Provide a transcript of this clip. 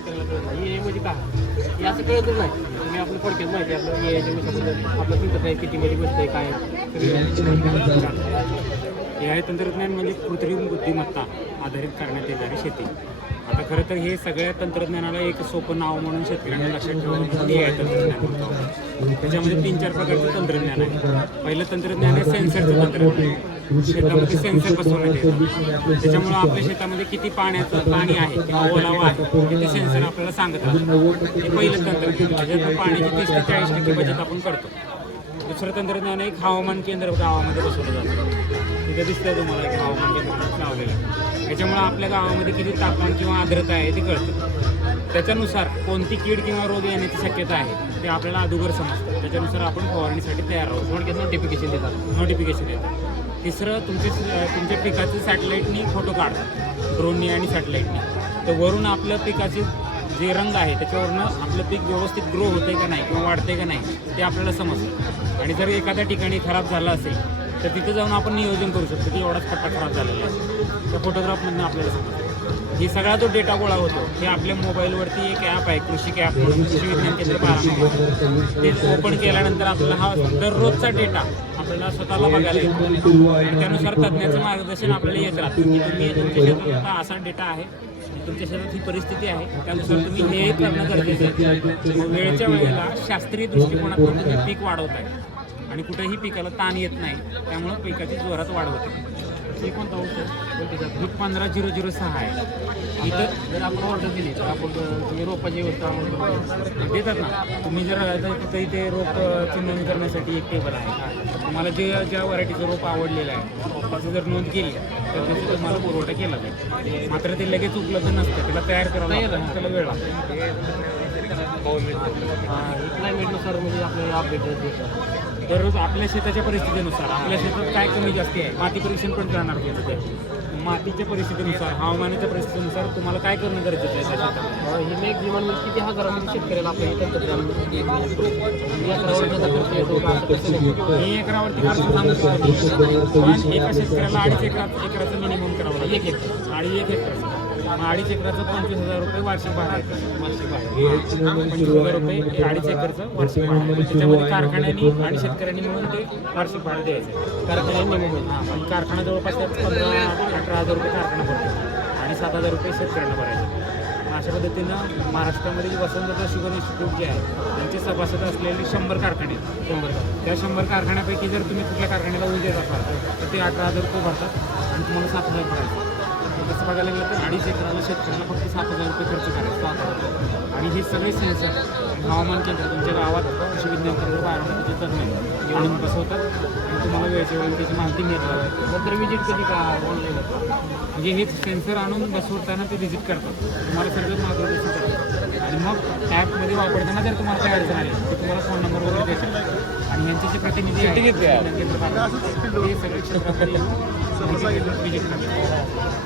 शेतकऱ्याला कळत नाही. हे म्हणजे काय हे असं कळतच नाही. तुम्ही आपलं थोडक्यात माहिती आपलं याच्या विषयाबद्दल आपलं तुमचं काय कितीमध्ये बसतंय काय AI तंत्रज्ञान म्हणजे कृत्रिम बुद्धिमत्ता आधारित करण्यात येणारी शेती. आता खरं तर हे सगळ्या तंत्रज्ञानाला एक सोपं नाव म्हणून शेतकऱ्यांना लक्षात ठेवावं म्हणून AI तंत्रज्ञान म्हणतो. त्याच्यामध्ये 3-4 प्रकारचं तंत्रज्ञान आहे. पहिलं तंत्रज्ञान आहे सेन्सरचं तंत्रज्ञान. शेतामध्ये सेन्सर बसवण्यात येतं. त्याच्यामुळं आपल्या शेतामध्ये किती पाणी आहे किंवा ओलावा आहे ते सेन्सर आपल्याला सांगत राहतं. हे पहिलं तंत्रज्ञान. त्याच्यात पाण्याची 30 ते 40% बचत आपण करतो. दुसरं तंत्रज्ञान एक हवामान केंद्र गावामध्ये बसवलं जातं. तिथे दिसतंय तुम्हाला एक हवामान केंद्र लावलेलं. त्याच्यामुळं आपल्या गावामध्ये किती तापमान किंवा आर्द्रता आहे ते कळतं. त्याच्यानुसार कोणती कीड किंवा रोग येण्याची शक्यता आहे ते आपल्याला अगोदर समजतं. त्याच्यानुसार आपण फवारणीसाठी तयार आहोत. थोडक्यात नोटिफिकेशन देतात. तिसरं तुमच्या पिकाचे सॅटेलाईटनी फोटो काढतात, ड्रोननी आणि सॅटेलाईटनी. तर वरून आपल्या पिकाचे जे रंग आहे त्याच्यावरनं आपलं पीक व्यवस्थित ग्रो होते का नाही किंवा वाढते का नाही ते आपल्याला समजतं. आणि जर एखाद्या ठिकाणी खराब झालं असेल तर तिथे जाऊन आपण नियोजन करू शकतो की एवढाच पट्टा खराब झालेला आहे. त्या फोटोग्राफमधून आपल्याला समजतं. ही सगळा जो डेटा गोळा होतो हे आपल्या मोबाईलवरती एक ॲप आहे कृषी ॲप म्हणून, कृषी विज्ञान केंद्र बारामती. ते ओपन केल्यानंतर आपल्याला हा दररोजचा डेटा आपल्याला स्वतःला बघायला येतो. आणि त्यानुसार तज्ज्ञाचं मार्गदर्शन आपल्याला येत राहतं की तुमच्या शेतात हा असा डेटा आहे, तुमच्या शेतात ही परिस्थिती आहे, त्यानुसार तुम्ही हे करणं गरजेचं आहे. वेळच्या वेळेला शास्त्रीय दृष्टिकोनातून तुम्ही पीक वाढवताय आणि कुठेही पिकाला ताण येत नाही. त्यामुळं पिकाची जोरात वाढ होते. हे कोणता औषध? ही 15006 आहे. इथं जर आपण ऑर्डर दिली तर आपण तुम्ही रोपाची व्यवस्था देतात ना. तुम्ही जर तिथं इथे रोप चिन्हांकन करण्यासाठी एक टेबल आहे. तुम्हाला ज्या व्हरायटीचं रोप आवडलेलं आहे त्याची जर नोंद केली तर त्याचा तुम्हाला पुरवठा केला जाईल. मात्र ते लगेच उपलब्ध नसतं, त्याला तयार करावं लागतं, त्याला वेळ लागतो. क्लायमेटनुसार म्हणजे आपल्याला अपडेट देतात. दररोज आपल्या शेताच्या परिस्थितीनुसार आपल्या शेतात काय कमी जास्ती आहे माती परीक्षण पण करणार घ्यायचं. मातीच्या परिस्थितीनुसार हवामानाच्या परिस्थितीनुसार तुम्हाला काय करणं गरजेचं आहे त्या शेतात. ही मेक जीवन म्हणजे किती हजारामध्ये शेतकऱ्याला आपल्या हे तंत्रज्ञान ही एकरावरती खर्च सांगू शकतो. पण एका शेतकऱ्याला 2.5 एकराचं मिनिमम करावं लागेल. 1 हेक्टर आणि 1 हेक्टर 2.5 एकराचं 25,000 रुपये वार्षिक भाडं आहे. 25,000 रुपये 2.5 एकरचं वार्षिक भाडं. त्याच्यामध्ये कारखान्यांनी आणि शेतकऱ्यांनी मिळून ते वार्षिक भाडं द्यायचं. कारखान्यांनी कारखाना जवळपास 15-18,000 रुपये कारखाना भरतो आणि 7,000 रुपये शेतकऱ्यांना भरायचे. अशा पद्धतीनं महाराष्ट्रामध्ये वसंतदादा शुगर इन्स्टिट्यूट जे आहे त्यांचे सभासद असलेले 100 कारखाने आहेत. त्या 100 कारखान्यापैकी जर तुम्ही कुठल्या कारखान्याला ऊस देत असाल तर ते 18,000 रुपये भरतात आणि तुम्हाला 7,000 भरायचं. तसं बघायला गेलं तर 2.5 एकराला शेतकऱ्याला फक्त 7,000 रुपये खर्च करायचा. 7,000. आणि हे सगळे सेन्सर हवामान केंद्र तुमच्या गावात कृषी विज्ञान केंद्र बारामतीचे तज्ञ आणून बसवतात आणि तुम्हाला वेळच्या वेळी त्याची माहिती मिळतात. नंतर विजिट कधी का ऑनलाईन म्हणजे हे सेन्सर आणून बसवताना ते व्हिजिट करतात, तुम्हाला सगळं मार्गदर्शन करतात. आणि मग ॲपमध्ये वापरताना जर तुम्हाला काय अडचण आली तर तुम्हाला फोन नंबर वगैरे देतात. आणि यांचे जे प्रतिनिधी आहेत केंद्र बारामती ते सगळे क्षेत्रातील व्हिजिट करतात.